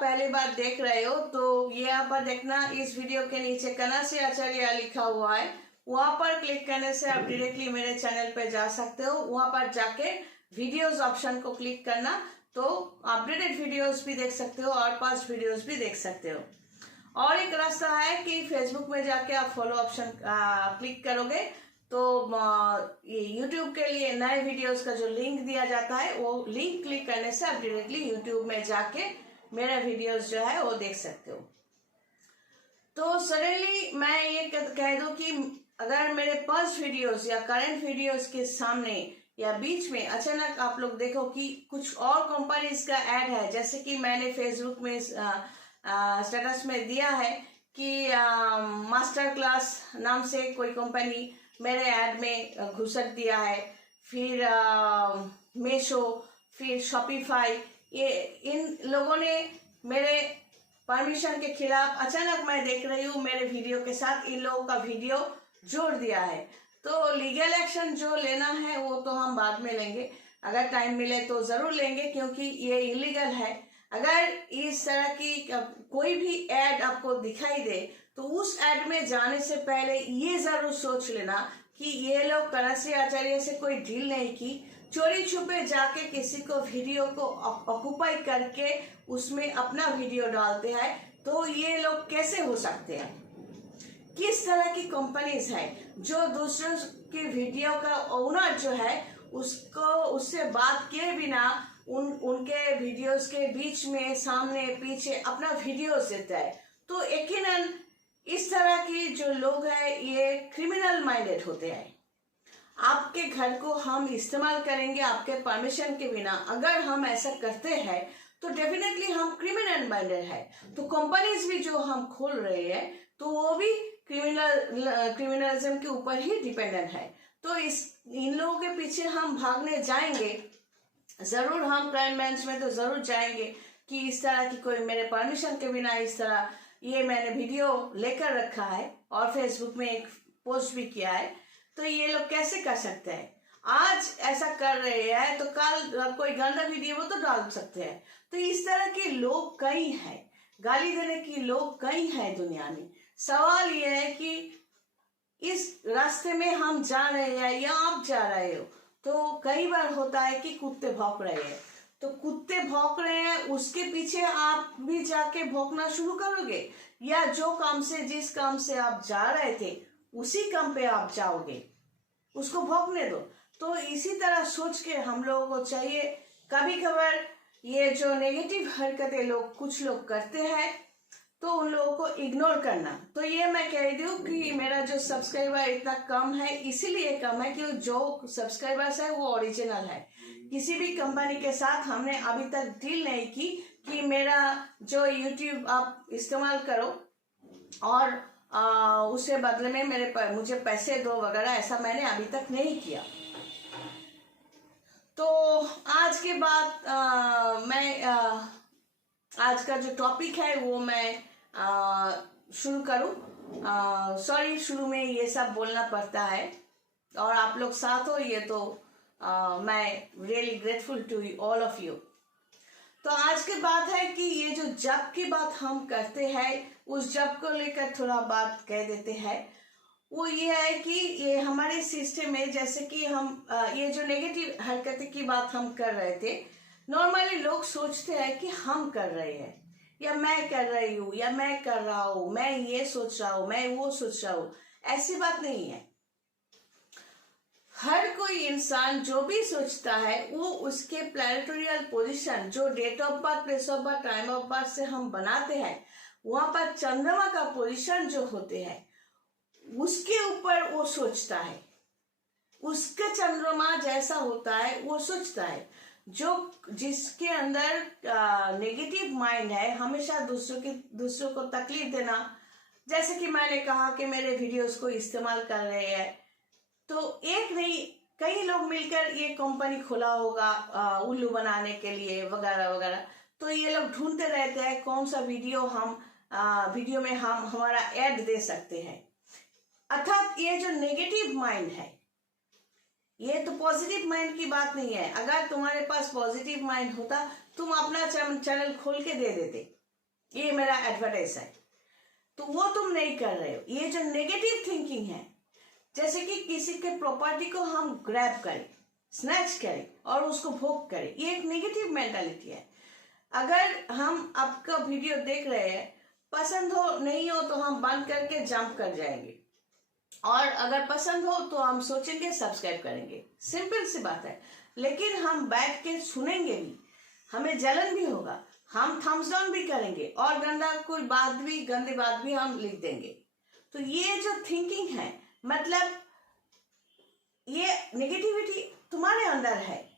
पहली बार देख रहे हो तो ये यहाँ पर देखना, इस वीडियो के नीचे कनश्री आचार्य लिखा हुआ है, वहां पर क्लिक करने से आप डायरेक्टली मेरे चैनल पे जा सकते हो। वहां पर जाके वीडियोस ऑप्शन को क्लिक करना, तो अपडेटेड वीडियोस भी देख सकते हो और पास्ट वीडियोस भी देख सकते हो। और एक रास्ता है कि फेसबुक में जाके आप फॉलो ऑप्शन क्लिक करोगे तो ये यूट्यूब के लिए नए वीडियोस का जो लिंक दिया जाता है वो लिंक क्लिक करने से आप डायरेक्टली यूट्यूब में जाके मेरा वीडियोस जो है वो देख सकते हो। तो सडनली मैं ये कह दूं कि अगर मेरे पास्ट वीडियोस या करंट वीडियोस के सामने या बीच में अचानक आप लोग देखो कि कुछ और कंपनीज का ऐड है, जैसे कि मैंने फेसबुक में स्टेटस में दिया है कि मास्टर क्लास नाम से कोई कंपनी मेरे ऐड में घुसक दिया है, फिर मीशो, फिर शॉपिफाई, ये इन लोगों ने मेरे परमिशन के खिलाफ अचानक मैं देख रही हूँ मेरे वीडियो के साथ इन लोगों का वीडियो जोड़ दिया है। तो लीगल एक्शन जो लेना है वो तो हम बाद में लेंगे, अगर टाइम मिले तो जरूर लेंगे, क्योंकि ये इलीगल है। अगर इस तरह की कोई भी ऐड आपको दिखाई दे तो उस ऐड में जाने से पहले ये जरूर सोच लेना कि ये लोग कनश्री आचार्य से कोई डील नहीं की, चोरी छुपे जाके किसी को वीडियो को ऑक्युपाई करके उसमें अपना वीडियो डालते हैं। तो ये लोग कैसे हो सकते हैं? किस तरह की कंपनीज है जो दूसरों के वीडियो का ओनर जो है उसको उससे बात किए बिना उनके वीडियोस के बीच में सामने पीछे अपना वीडियोस देता है। तो यकीनन इस तरह की जो लोग हैं ये क्रिमिनल माइंडेड होते हैं। आपके घर को हम इस्तेमाल करेंगे आपके परमिशन के बिना, अगर हम ऐसा करते हैं तो डेफिनेटली हम क्रिमिनल माइंडेड है। तो कंपनीज भी जो हम खोल रहे हैं तो वो भी क्रिमिनलिज्म के ऊपर ही डिपेंडेंट है। तो इन लोगों के पीछे हम भागने जाएंगे जरूर, हम क्राइम बेंच में तो जरूर जाएंगे कि इस तरह की कोई मेरे परमिशन के बिना इस तरह ये मैंने वीडियो लेकर रखा है और फेसबुक में एक पोस्ट भी किया है, तो ये लोग कैसे कर सकते हैं? आज ऐसा कर रहे हैं तो कल कोई गंदा वीडियो वो तो डाल सकते हैं। तो इस तरह के लोग कई हैं, गाली देने की लोग कई हैं दुनिया में। सवाल ये है कि इस रास्ते में हम जा रहे हैं या आप जा रहे हो। तो कई बार होता है कि कुत्ते भौंक रहे हैं, तो कुत्ते भौंक रहे हैं उसके पीछे आप भी जाके भौंकना शुरू करोगे, या जो काम से जिस काम से आप जा रहे थे उसी काम पे आप जाओगे, उसको भौंकने दो। तो इसी तरह सोच के हम लोगों को चाहिए कभी कभार ये जो नेगेटिव हरकतें कुछ लोग करते हैं तो उन लोगों को इग्नोर करना। तो ये मैं कह दूं कि मेरा जो सब्सक्राइबर इतना कम है, इसीलिए कम है कि जो सब्सक्राइबर्स है वो ओरिजिनल है। किसी भी कंपनी के साथ हमने अभी तक डील नहीं की कि मेरा जो यूट्यूब आप इस्तेमाल करो और उसके बदले में मुझे पैसे दो वगैरह, ऐसा मैंने अभी तक नहीं किया। तो आज के बाद मैं आज का जो टॉपिक है वो मैं शुरू करूं। सॉरी, शुरू में ये सब बोलना पड़ता है और आप लोग साथ हो ये तो मैं really grateful to all of you. तो आज की बात है कि ये जो जब की बात हम करते हैं उस जब को लेकर थोड़ा बात कह देते हैं। वो ये है कि ये हमारे सिस्टम में, जैसे कि हम ये जो नेगेटिव हरकतें की बात हम कर रहे थे, नॉर्मली लोग सोचते हैं कि हम कर रहे हैं या मैं कर रही हूँ या मैं कर रहा हूँ, मैं ये सोच रहा हूँ, मैं वो सोच रहा हूँ। ऐसी बात नहीं है। हर कोई इंसान जो भी सोचता है वो उसके प्लैनेटोरियल पोजीशन, जो date of birth, place of birth, time of birth से हम बनाते हैं, वहां पर चंद्रमा का पोजीशन जो होते हैं उसके ऊपर वो सोचता है। उसका चंद्रमा जैसा होता है वो सोचता है। जिसके अंदर नेगेटिव माइंड है, हमेशा दूसरों को तकलीफ देना, जैसे कि मैंने कहा कि मेरे वीडियोस को इस्तेमाल कर रहे हैं, तो एक नहीं कई लोग मिलकर ये कंपनी खोला होगा उल्लू बनाने के लिए वगैरह वगैरह। तो ये लोग ढूंढते रहते हैं कौन सा वीडियो में हम हमारा ऐड दे सकते हैं। अर्थात ये जो नेगेटिव माइंड है, ये तो पॉजिटिव माइंड की बात नहीं है। अगर तुम्हारे पास पॉजिटिव माइंड होता तुम अपना चैनल खोल के दे देते, ये मेरा एडवर्टाइज है, तो वो तुम नहीं कर रहे हो। ये जो नेगेटिव थिंकिंग है, जैसे कि किसी के प्रॉपर्टी को हम ग्रैब करें, स्नैच करें और उसको भोग करें, ये एक नेगेटिव मेंटालिटी है। अगर हम आपका वीडियो देख रहे हैं, पसंद हो नहीं हो तो हम बंद करके जंप कर जाएंगे, और अगर पसंद हो तो हम सोचेंगे सब्सक्राइब करेंगे, सिंपल सी बात है। लेकिन हम बैठ के सुनेंगे भी, हमें जलन भी होगा, हम थम्स डाउन भी करेंगे और गंदा कोई बात भी, गंदी बात भी हम लिख देंगे। तो ये जो थिंकिंग है, मतलब ये नेगेटिविटी तुम्हारे अंदर है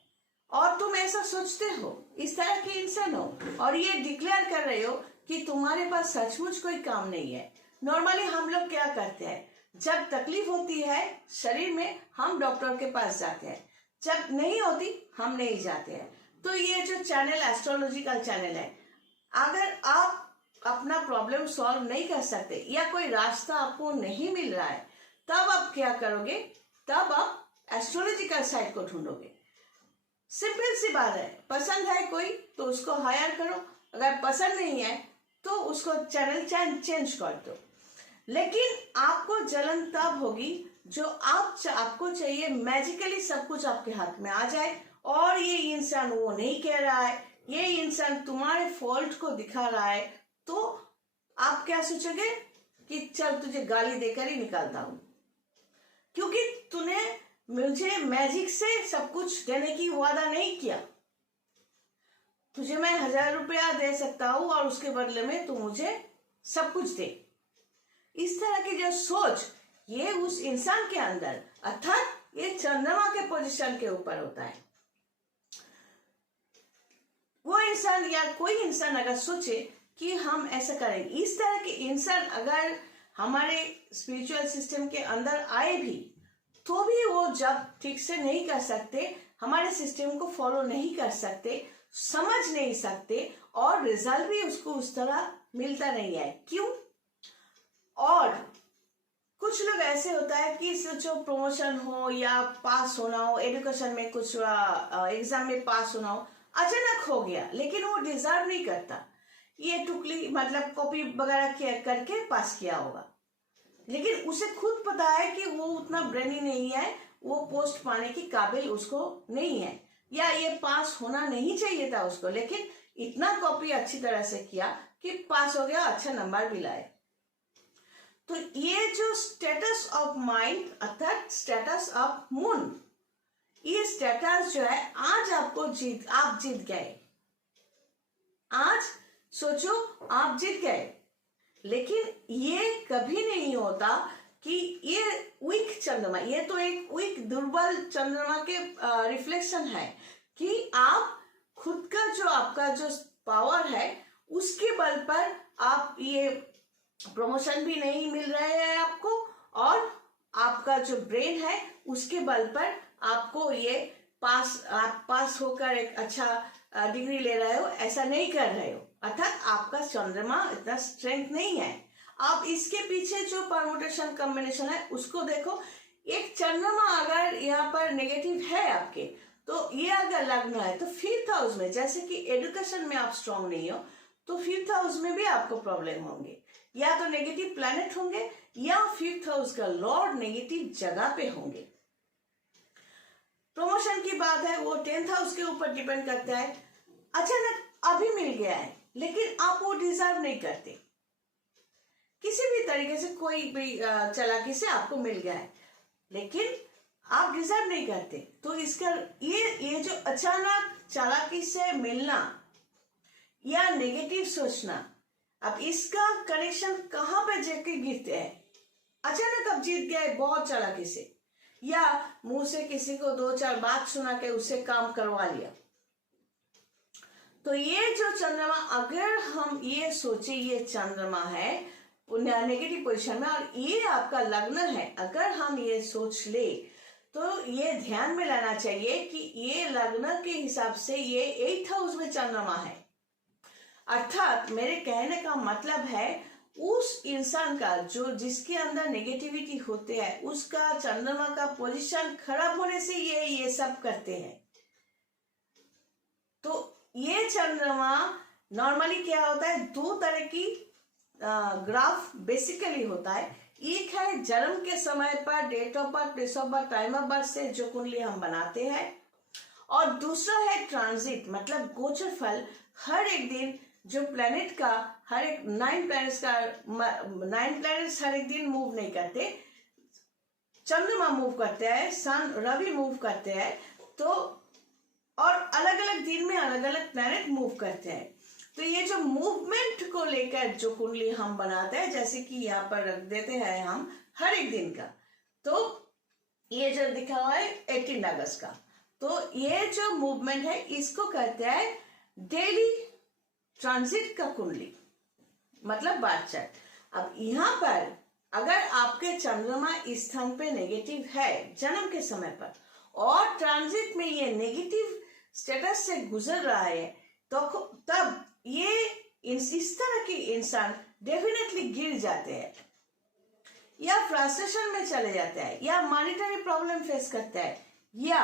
और तुम ऐसा सोचते हो, इस तरह के इंसान हो, और ये डिक्लेयर कर रहे हो कि तुम्हारे पास सचमुच कोई काम नहीं है। नॉर्मली हम लोग क्या करते हैं, जब तकलीफ होती है शरीर में, हम डॉक्टर के पास जाते हैं, जब नहीं होती हम नहीं जाते हैं। तो ये जो चैनल एस्ट्रोलॉजिकल चैनल है, अगर आप अपना प्रॉब्लम सॉल्व नहीं कर सकते या कोई रास्ता आपको नहीं मिल रहा है, तब आप क्या करोगे, तब आप एस्ट्रोलॉजिकल साइट को ढूंढोगे। सिंपल सी बात है, पसंद है कोई तो उसको हायर करो, अगर पसंद नहीं है तो उसको चैनल चेंज कर दो। लेकिन आपको जलन तब होगी जो आपको चाहिए मैजिकली सब कुछ आपके हाथ में आ जाए, और ये इंसान वो नहीं कह रहा है, ये इंसान तुम्हारे फॉल्ट को दिखा रहा है, तो आप क्या सोचोगे कि चल तुझे गाली देकर ही निकालता हूं, क्योंकि तूने मुझे मैजिक से सब कुछ देने की वादा नहीं किया। तुझे मैं 1000 रुपया दे सकता हूं और उसके बदले में तू मुझे सब कुछ दे। इस तरह की जो सोच, ये उस इंसान के अंदर, अर्थात ये चंद्रमा के पोजीशन के ऊपर होता है। वो इंसान या कोई इंसान अगर सोचे कि हम ऐसा करें, इस तरह के इंसान अगर हमारे स्पिरिचुअल सिस्टम के अंदर आए भी, तो भी वो जब ठीक से नहीं कर सकते, हमारे सिस्टम को फॉलो नहीं कर सकते, समझ नहीं सकते, और रिजल्ट भी उसको उस तरह मिलता नहीं है। क्यों? और कुछ लोग ऐसे होता है कि जो प्रमोशन हो या पास होना हो, एजुकेशन में कुछ एग्जाम में पास होना हो, अचानक हो गया, लेकिन वो डिजर्व नहीं करता। ये टुकली मतलब कॉपी वगैरह करके पास किया होगा, लेकिन उसे खुद पता है कि वो उतना ब्रेनी नहीं है, वो पोस्ट पाने की काबिल उसको नहीं है, या ये पास होना नहीं चाहिए था उसको, लेकिन इतना कॉपी अच्छी तरह से किया कि पास हो गया, अच्छा नंबर भी लाए। तो ये जो स्टेटस ऑफ माइंड अर्थात स्टेटस ऑफ मून, ये स्टेटस जो है आज आपको आप जीत गए। आज सोचो आप जीत गए, लेकिन ये कभी नहीं होता कि ये वीक चंद्रमा, ये तो एक वीक दुर्बल चंद्रमा के रिफ्लेक्शन है कि आप खुद का जो आपका जो पावर है उसके बल पर आप ये प्रमोशन भी नहीं मिल रहा है आपको, और आपका जो ब्रेन है उसके बल पर आपको ये आप पास होकर एक अच्छा डिग्री ले रहे हो, ऐसा नहीं कर रहे हो, अर्थात आपका चंद्रमा इतना स्ट्रेंथ नहीं है। आप इसके पीछे जो परमुटेशन कॉम्बिनेशन है उसको देखो। एक चंद्रमा अगर यहाँ पर नेगेटिव है आपके, तो ये अगर लग्न है तो 5th हाउस में, जैसे कि एजुकेशन में आप स्ट्रांग नहीं हो तो 5th हाउस में भी आपको प्रॉब्लम होंगे, या तो नेगेटिव प्लैनेट होंगे या 5th हाउस का लॉर्ड नेगेटिव जगह पे होंगे। प्रमोशन की बात है वो 10th हाउस के ऊपर डिपेंड करता है। अचानक अभी मिल गया है लेकिन आप वो डिजर्व नहीं करते, किसी भी तरीके से कोई भी चालाकी से आपको मिल गया है लेकिन आप डिजर्व नहीं करते, तो इसका ये जो अचानक चालाकी से मिलना या नेगेटिव सोचना, अब इसका कनेक्शन कहां पे जाके गिरते हैं। अचानक आप जीत गए बहुत चालाकी से, या मुंह से किसी को 2-4 बात सुना के उससे काम करवा लिया। तो ये जो चंद्रमा, अगर हम ये सोचे ये चंद्रमा है नेगेटिव पोजीशन में और ये आपका लग्न है, अगर हम ये सोच ले तो ये ध्यान में लाना चाहिए कि ये लग्न के हिसाब से ये 8th हाउस में चंद्रमा है। अर्थात मेरे कहने का मतलब है उस इंसान का जो जिसके अंदर नेगेटिविटी होते हैं उसका चंद्रमा का पोजीशन खराब होने से ये सब करते हैं। तो ये चंद्रमा नॉर्मली क्या होता है, दो तरह की ग्राफ बेसिकली होता है। एक है जन्म के समय पर date of birth, place of birth, time of birth से जो कुंडली हम बनाते हैं, और दूसरा है ट्रांजिट, मतलब गोचर फल। हर एक दिन जो प्लेनेट का, हर एक 9 प्लैनेट्स का, 9 प्लैनेट्स हर एक दिन मूव नहीं करते, चंद्रमा मूव करते हैं, सन रवि मूव करते हैं, तो और अलग अलग दिन में अलग अलग प्लैनेट मूव करते हैं। तो ये जो मूवमेंट को लेकर जो कुंडली हम बनाते हैं, जैसे कि यहाँ पर रख देते हैं हम हर एक दिन का, तो ये जो दिखा हुआ है 18 अगस्त का, तो ये जो मूवमेंट है इसको कहते हैं डेली ट्रांजिट का कुंडली, मतलब बार चार्ट। अब यहाँ पर अगर आपके चंद्रमा इस स्थान पे नेगेटिव है जन्म के समय पर, और ट्रांजिट में ये नेगेटिव स्टेटस से गुजर रहा है, तो तब ये इस तरह के इंसान डेफिनेटली गिर जाते हैं, या फ्रस्ट्रेशन में चले जाते हैं, या मॉनिटरी प्रॉब्लम फेस करते हैं, या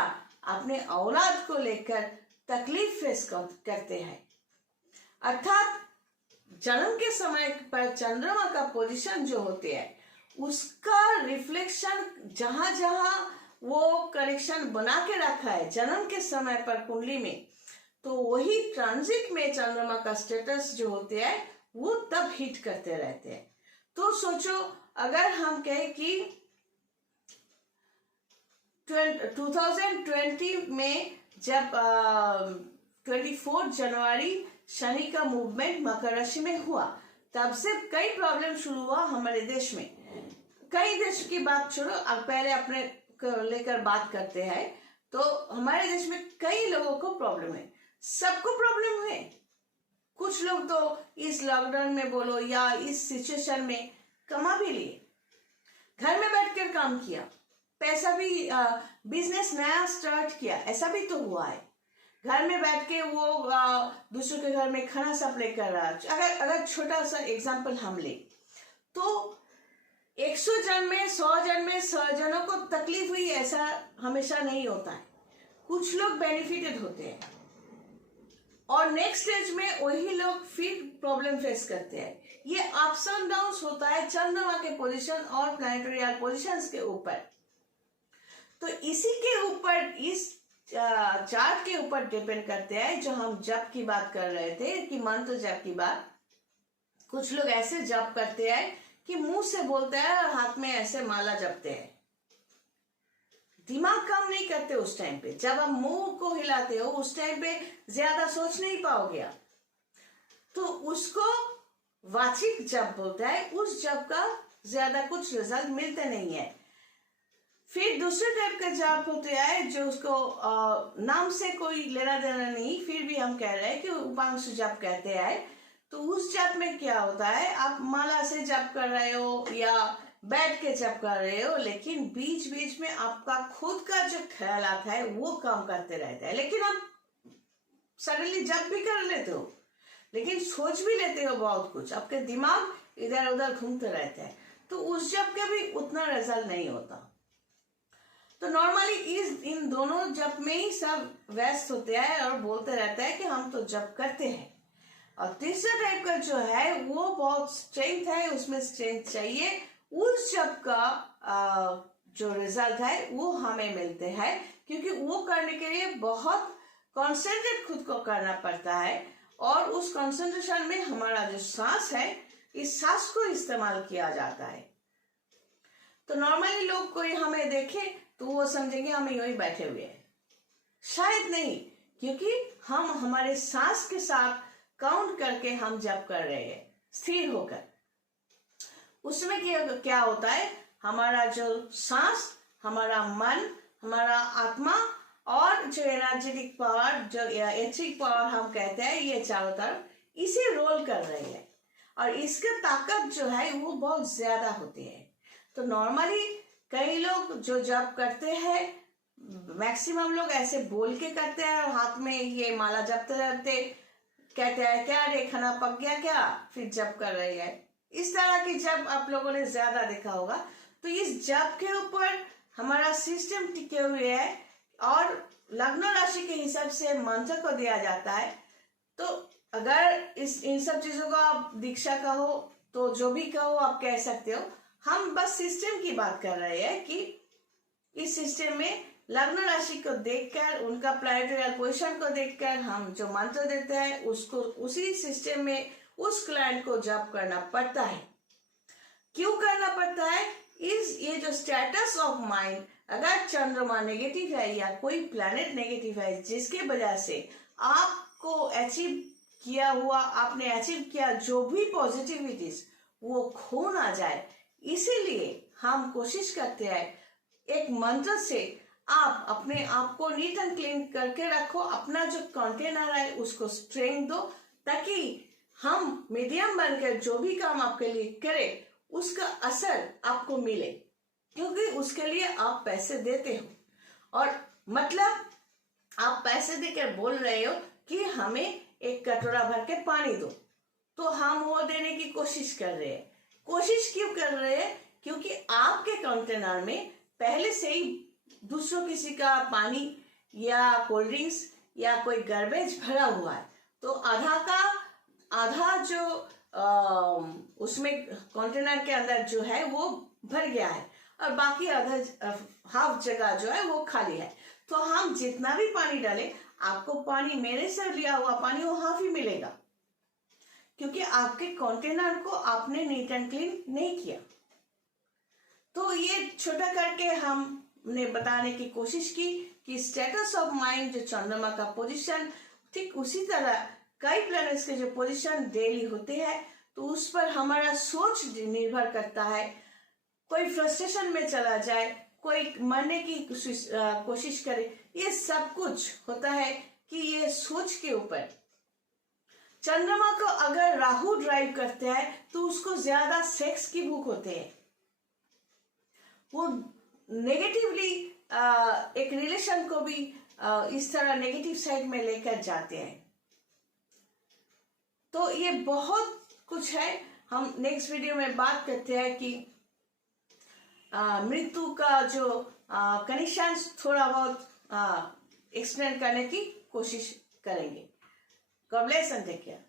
अपने औलाद को लेकर तकलीफ फेस करते हैं। अर्थात जन्म के समय पर चंद्रमा का पोजीशन जो होते हैं उसका रिफ्लेक्शन जहां जहां वो कनेक्शन बना के रखा है जन्म के समय पर कुंडली में, तो वही ट्रांजिट में चंद्रमा का स्टेटस जो होते हैं वो तब हिट करते रहते हैं। तो सोचो, अगर हम कहें कि 2020 में जब 24 जनवरी शनि का मूवमेंट मकर राशि में हुआ, तब से कई प्रॉब्लम शुरू हुआ हमारे देश में। कई देश की बात छोड़ो, अब पहले अपने लेकर बात करते हैं, तो हमारे देश में कई लोगों को प्रॉब्लम है, सबको प्रॉब्लम है। कुछ लोग तो इस लॉकडाउन में बोलो या इस सिचुएशन में कमा भी लिए, घर में बैठकर काम किया, पैसा भी, बिजनेस नया स्टार्ट किया, ऐसा भी तो हुआ है। घर में बैठ के वो दूसरों के घर में खाना सप्लाई कर रहा है। अगर छोटा सा एग्जांपल हम ले, तो 100 जन में 100 जन में 100 जनों को तकलीफ हुई, ऐसा हमेशा नहीं होता है। कुछ लोग बेनिफिटेड होते हैं, और नेक्स्ट स्टेज में वही लोग फिर प्रॉब्लम फेस करते हैं। ये अप्स एंड डाउन्स होता है चंद्रमा के पोजीशन और प्लैनेटरी पोजीशंस के ऊपर। तो इसी के ऊपर, इस चार्ट के ऊपर डिपेंड करते हैं, जो हम जप की बात कर रहे थे कि मंत्र जप की बात। कुछ लोग ऐसे जप करते हैं कि मुंह से बोलते हैं और हाथ में ऐसे माला जपते हैं, दिमाग काम नहीं करते उस टाइम पे। जब आप मुंह को हिलाते हो उस टाइम पे ज्यादा सोच नहीं पाओगे आप, तो उसको वाचिक जप बोलता है। उस जप का ज्यादा कुछ रिजल्ट मिलते नहीं है। फिर दूसरे टाइप का जाप होते हैं जो उसको नाम से कोई लेना देना नहीं, फिर भी हम कह रहे हैं कि उपांशु जाप कहते हैं। तो उस जाप में क्या होता है, आप माला से जाप कर रहे हो या बैठ के जाप कर रहे हो, लेकिन बीच बीच में आपका खुद का जो ख्याल आता है वो काम करते रहता है। लेकिन आप सडनली जाप भी कर लेते हो, लेकिन सोच भी लेते हो बहुत कुछ, आपके दिमाग इधर उधर घूमते रहते हैं, तो उस जप का भी उतना रिजल्ट नहीं होता। तो नॉर्मली इन दोनों जप में ही सब व्यस्त होते हैं और बोलते रहते हैं कि हम तो जप करते हैं। और तीसरा टाइप का जो है वो बहुत स्ट्रेंथ है, उसमें स्ट्रेंथ चाहिए। उस जप का जो रिजल्ट है वो हमें मिलते हैं, क्योंकि वो करने के लिए बहुत कॉन्सेंट्रेट खुद को करना पड़ता है, और उस कॉन्सेंट्रेशन में हमारा जो सांस है, इस सांस को इस्तेमाल किया जाता है। तो नॉर्मली लोग कोई हमें देखे तो वो समझेंगे हम यूं ही बैठे हुए हैं, शायद नहीं, क्योंकि हम हमारे सांस के साथ काउंट करके हम जप कर रहे हैं स्थिर होकर। उसमें क्या होता है, हमारा जो सांस, हमारा मन, हमारा आत्मा और जो एनर्जेटिक पावर, जो एथिक पावर हम कहते हैं, ये चारों तरफ इसे रोल कर रही है, और इसका ताकत जो है वो बहुत ज्यादा होती है। तो नॉर्मली कई लोग जो जप करते हैं, मैक्सिमम लोग ऐसे बोल के करते हैं और हाथ में ये माला जपते रहते, कहते हैं क्या रे खाना पक गया क्या, फिर जप कर रही है। इस तरह की जप आप लोगों ने ज्यादा देखा होगा। तो इस जप के ऊपर हमारा सिस्टम टिके हुए है, और लग्न राशि के हिसाब से मंत्र को दिया जाता है। तो अगर इन सब चीजों को आप दीक्षा कहो तो जो भी कहो आप कह सकते हो। हम बस सिस्टम की बात कर रहे हैं कि इस सिस्टम में लग्न राशि को देखकर, उनका प्लैनेटरी पोजीशन को देखकर हम जो मंत्र देते हैं उसको उसी सिस्टम में उस क्लाइंट को जप करना पड़ता है। क्यों करना पड़ता है? ये जो स्टेटस ऑफ माइंड, अगर चंद्रमा नेगेटिव है या कोई प्लैनेट नेगेटिव है जिसके वजह से आपको अचीव किया हुआ, आपने अचीव किया जो भी पॉजिटिविटीज वो खो ना जाए, इसीलिए हम कोशिश करते हैं एक मंत्र से आप अपने आप को नीट एंड क्लीन करके रखो, अपना जो कंटेनर है उसको स्ट्रेंथ दो, ताकि हम मीडियम बनकर जो भी काम आपके लिए करे उसका असर आपको मिले, क्योंकि उसके लिए आप पैसे देते हो। और मतलब आप पैसे देकर बोल रहे हो कि हमें एक कटोरा भर के पानी दो, तो हम वो देने की कोशिश कर रहे हैं। कोशिश क्यों कर रहे हैं? क्योंकि आपके कंटेनर में पहले से ही दूसरों किसी का पानी या कोल्ड ड्रिंक्स या कोई गार्बेज भरा हुआ है, तो आधा जो उसमें कंटेनर के अंदर जो है वो भर गया है और बाकी आधा हाफ जगह जो है वो खाली है। तो हम जितना भी पानी डालें, आपको पानी मेरे से लिया हुआ पानी वो हाफ ही मिलेगा, क्योंकि आपके कंटेनर को आपने नीट एंड क्लीन नहीं किया। तो ये छोटा करके हमने बताने की कोशिश की कि स्टेटस ऑफ माइंड, जो चंद्रमा का पोजीशन, ठीक उसी तरह कई प्लैनेट्स के जो पोजीशन डेली होते हैं, तो उस पर हमारा सोच निर्भर करता है। कोई फ्रस्ट्रेशन में चला जाए, कोई मरने की कोशिश करे, ये सब कुछ होता है कि ये सोच के ऊपर। चंद्रमा को अगर राहु ड्राइव करते हैं तो उसको ज्यादा सेक्स की भूख होते हैं, वो नेगेटिवली एक रिलेशन को भी इस तरह नेगेटिव साइड में लेकर जाते हैं। तो ये बहुत कुछ है, हम नेक्स्ट वीडियो में बात करते हैं कि मृत्यु का जो कंडीशंस थोड़ा बहुत एक्सप्लेन करने की कोशिश करेंगे। God bless and take care.